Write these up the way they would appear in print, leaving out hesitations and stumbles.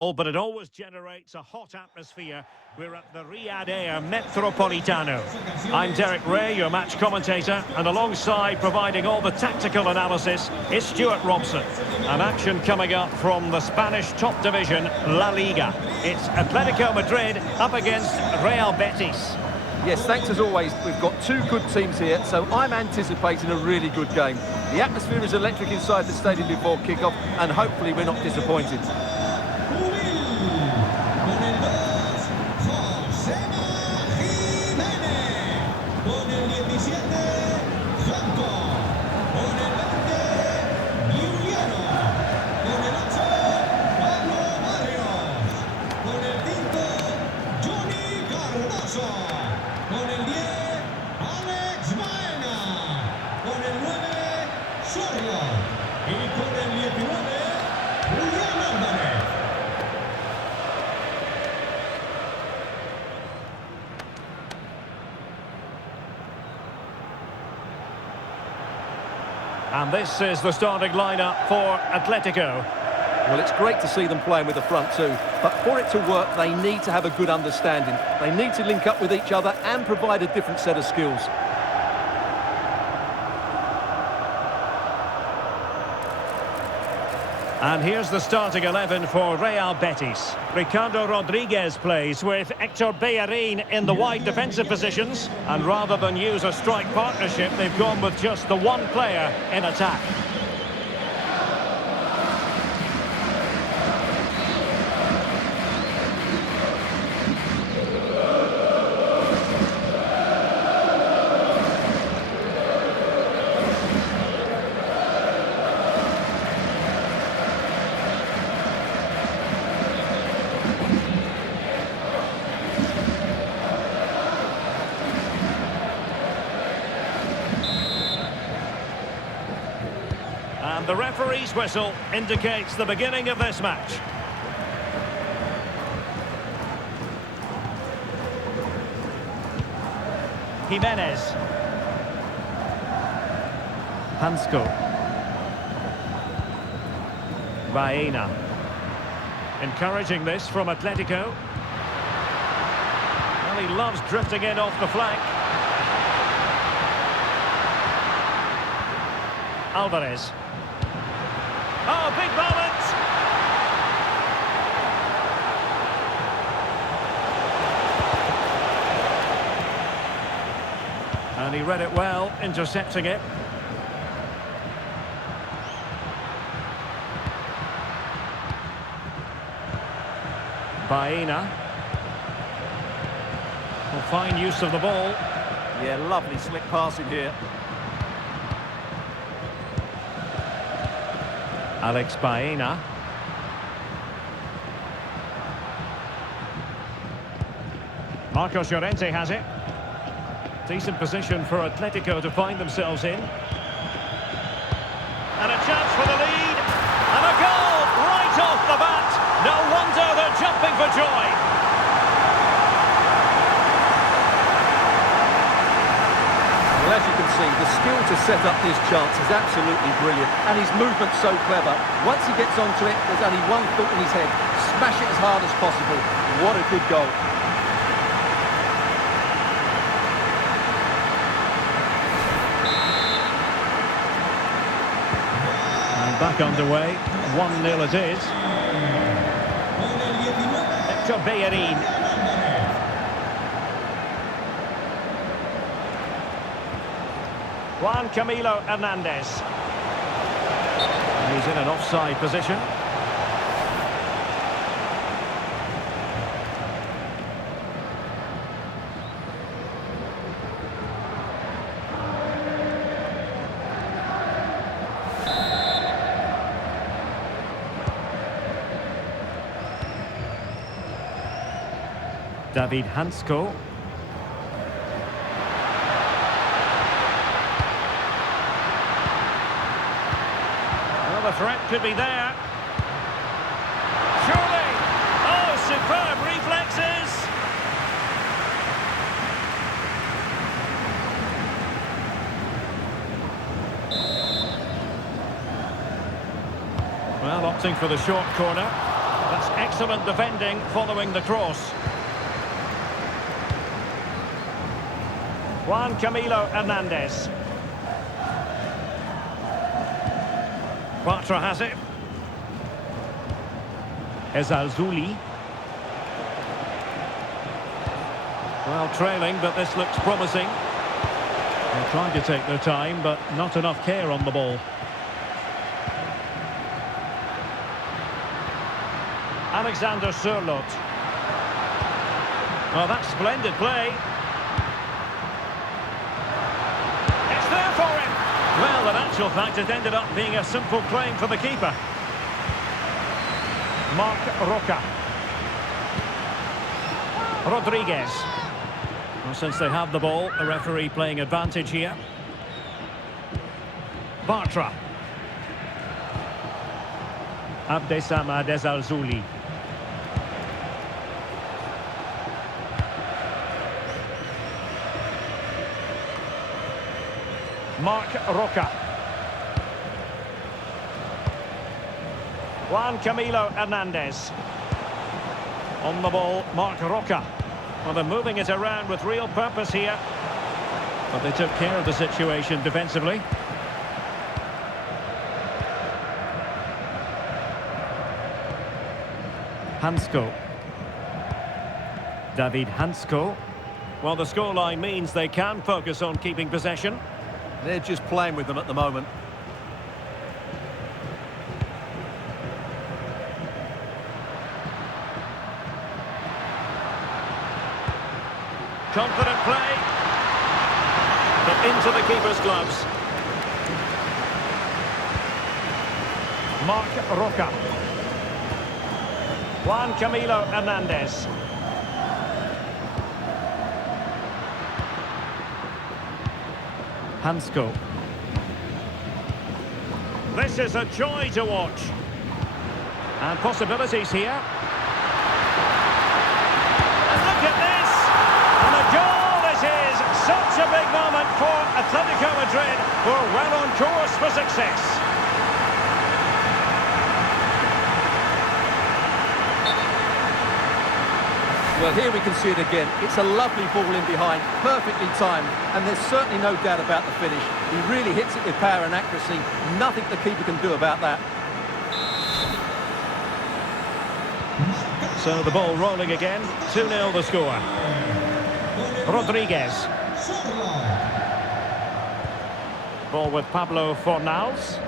But it always generates a hot atmosphere. We're at the Riyadh Air Metropolitano. I'm Derek Ray, your match commentator, and alongside providing all the tactical analysis is Stuart Robson. An action coming up from the Spanish top division, La Liga. It's Atletico Madrid up against Real Betis. Yes, thanks as always. We've got two good teams here, so I'm anticipating a really good game. The atmosphere is electric inside the stadium before kick-off, and hopefully we're not disappointed. And this is the starting lineup for Atletico. Well, it's great to see them playing with the front two, but for it to work, they need to have a good understanding. They need to link up with each other and provide a different set of skills. And here's the starting 11 for Real Betis. Ricardo Rodriguez plays with Héctor Bellerín in the wide defensive positions. And rather than use a strike partnership, they've gone with just the one player in attack. And the referee's whistle indicates the beginning of this match. Jimenez. Hansko. Baena. Encouraging this from Atletico. Well, he loves drifting in off the flank. Alvarez. Oh, big moment! And he read it well, intercepting it. Baena. Well, fine use of the ball. Yeah, lovely slick passing here. Alex Baena. Marcos Llorente has it. Decent position for Atletico to find themselves in. And a chance for the lead. And a goal right off the bat. No wonder they're jumping for joy. Well, as you can see, the skill to set up this chance is absolutely brilliant, and his movement's so clever. Once he gets onto it, there's only one thought in his head: smash it as hard as possible. What a good goal. And back underway, 1-0 it is. Héctor Bellerín. Juan Camilo Hernandez. He's in an offside position. David Hansko. The threat could be there. Surely! Oh, superb reflexes! Well, opting for the short corner. That's Excellent defending following the cross. Juan Camilo Hernandez. Bartra has it. Ezalzouli. Well, trailing, but this looks promising. They're trying to take their time, but not enough care on the ball. Alexander Sørloth. Oh, that's splendid play. It's there for him. Well, in actual fact, it ended up being a simple claim for the keeper. Marc Roca. Rodriguez. Well, since they have the ball, the referee playing advantage here. Bartra. Abdessamad Ezalzouli. Marc Roca. Juan Camilo Hernandez. On the ball, Marc Roca. Well, they're moving it around with real purpose here. But they took care of the situation defensively. Hansko. David Hansko. Well, the scoreline means they can focus on keeping possession. They're just playing with them at the moment. Confident play. But into the keeper's gloves. Marc Roca. Juan Camilo Hernandez. Hansko. This is a joy to watch. And possibilities here. And look at this! And a goal it is! Such a big moment for Atletico Madrid, who are well on course for success. Well, here we can see it again. It's a lovely ball in behind, perfectly timed, and there's certainly no doubt about the finish. He really hits it with power and accuracy. Nothing the keeper can do about that. So the ball rolling again. 2-0 the score. Rodriguez. Ball with Pablo Fornals.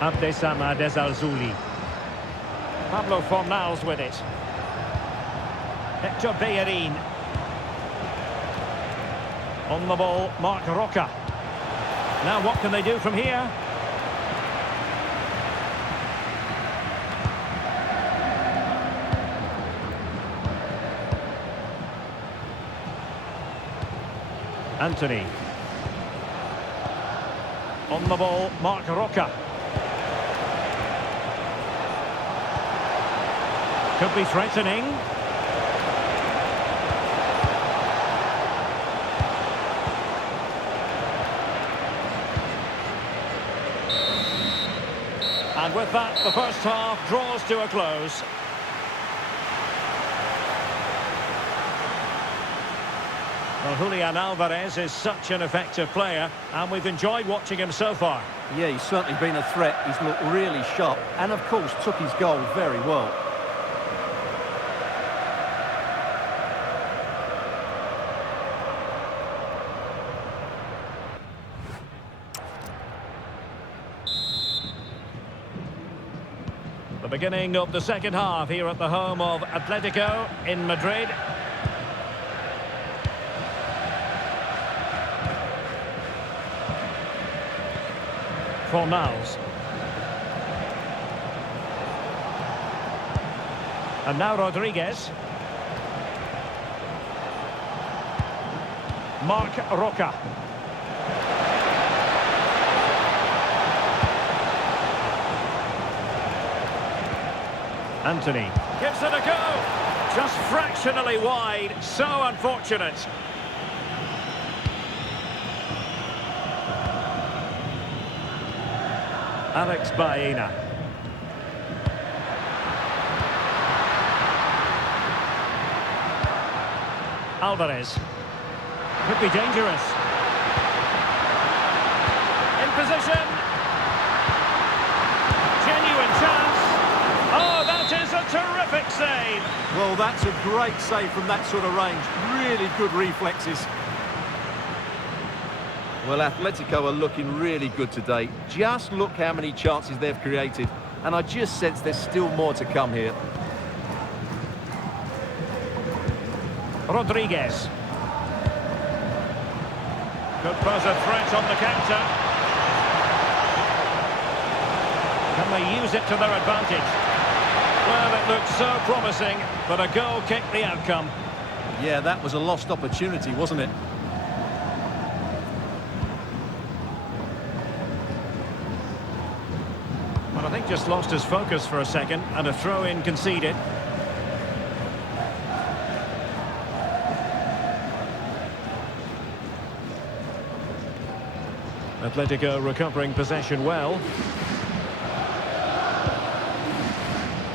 Abdessamad Ezalzouli. Pablo Fornals with it. Hector Bellerin. On the ball, Marc Roca. Now what can they do from here? Anthony. On the ball, Marc Roca. Could be threatening. And with that, the first half draws to a close. Well, Julian Alvarez is such an effective player, and we've enjoyed watching him so far. Yeah, he's certainly been a threat. He's looked really sharp, and of course took his goal very well. The beginning of the second half here at the home of Atletico in Madrid. Fornals. And now Rodriguez. Marc Roca. Anthony gives it a go. Just fractionally wide. So unfortunate. Alex Baena. Alvarez. Could be dangerous. In position. Genuine chance. Oh, that is a terrific save. Well, that's a great save from that sort of range. Really good reflexes. Well, Atletico are looking really good today. Just look how many chances they've created. And I just sense there's still more to come here. Rodriguez. Could pose a threat on the counter. Can they use it to their advantage? Well, it looked so promising, but a goal kicked the outcome. Yeah, that was a lost opportunity, wasn't it? But I think just lost his focus for a second, and a throw-in conceded. Atletico recovering possession well.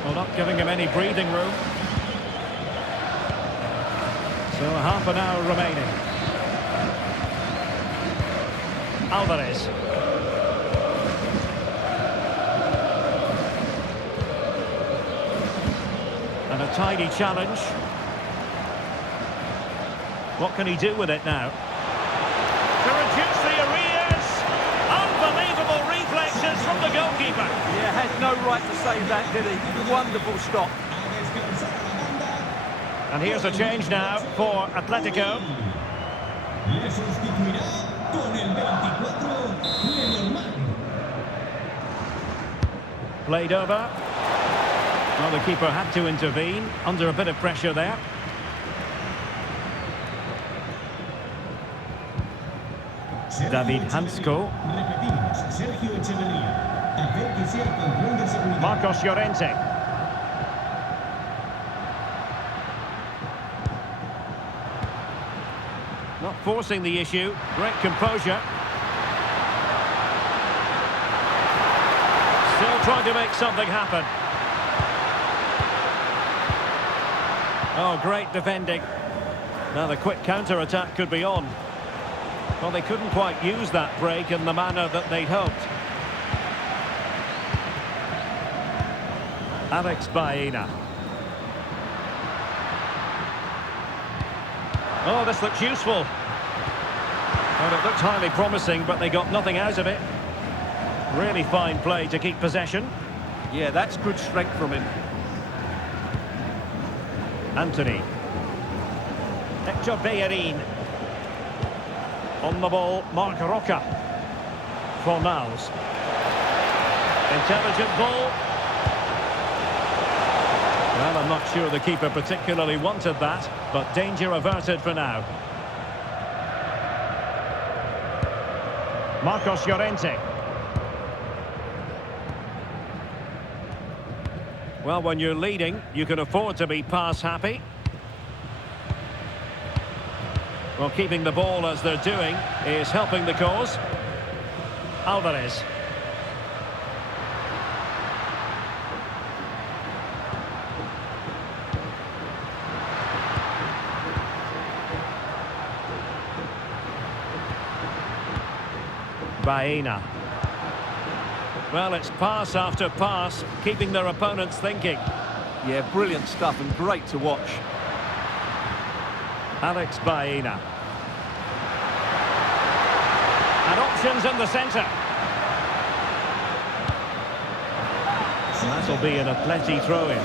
Well, not giving him any breathing room. So half an hour remaining. Alvarez. And a tidy challenge. What can he do with it now? To reduce the arrears. Unbelievable reflexes from the goalkeeper. Yeah, had no right to save that, did he? Wonderful stop. And here's a change now for Atletico. Played over. Well, the keeper had to intervene, under a bit of pressure there. David Hansko. Marcos Llorente. Not forcing the issue. Great composure. Still trying to make something happen. Oh, great defending. Now the quick counter-attack could be on. Well, they couldn't quite use that break in the manner that they'd hoped. Alex Baena. Oh, this looks useful. Well, it looked highly promising, but they got nothing out of it. Really fine play to keep possession. Yeah, that's good strength from him. Anthony. Hector Bellerin. On the ball, Marc Roca. Fornals. Intelligent ball. Well, I'm not sure the keeper particularly wanted that, but danger averted for now. Marcos Llorente. Well, when you're leading, you can afford to be pass happy. Well, keeping the ball as they're doing is helping the cause. Alvarez. Baena. Well, it's pass after pass, keeping their opponents thinking. Yeah, brilliant stuff and great to watch. Alex Baena. And options in the centre. And that'll be an Atleti throw-in.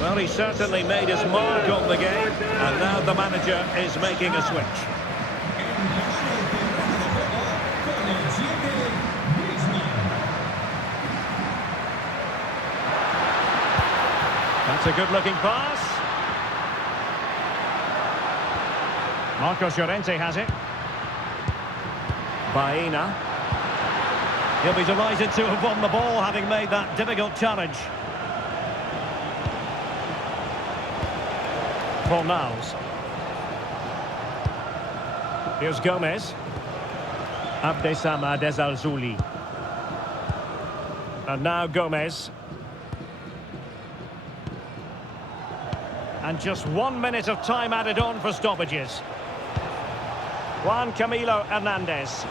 Well, he certainly made his mark on the game, and now the manager is making a switch. That's a good-looking pass. Marcos Llorente has it. Baena. He'll be delighted to have won the ball, having made that difficult challenge. Fornals. Here's Gomez. Abdesama Desalzuli. And now Gomez. And just 1 minute of time added on for stoppages. Juan Camilo Hernandez.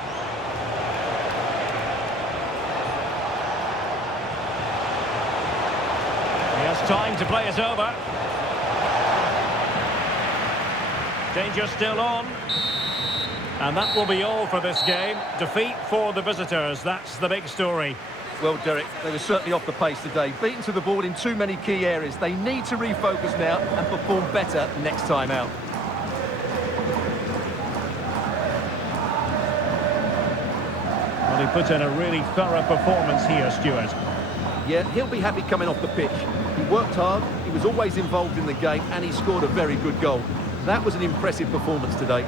He has time to play it over. Danger still on. And that will be all for this game. Defeat for the visitors, that's the big story. Well, Derek, they were certainly off the pace today. Beaten to the ball in too many key areas. They need to refocus now and perform better next time out. Well, he put in a really thorough performance here, Stuart. Yeah, he'll be happy coming off the pitch. He worked hard, he was always involved in the game, and he scored a very good goal. That was an impressive performance today.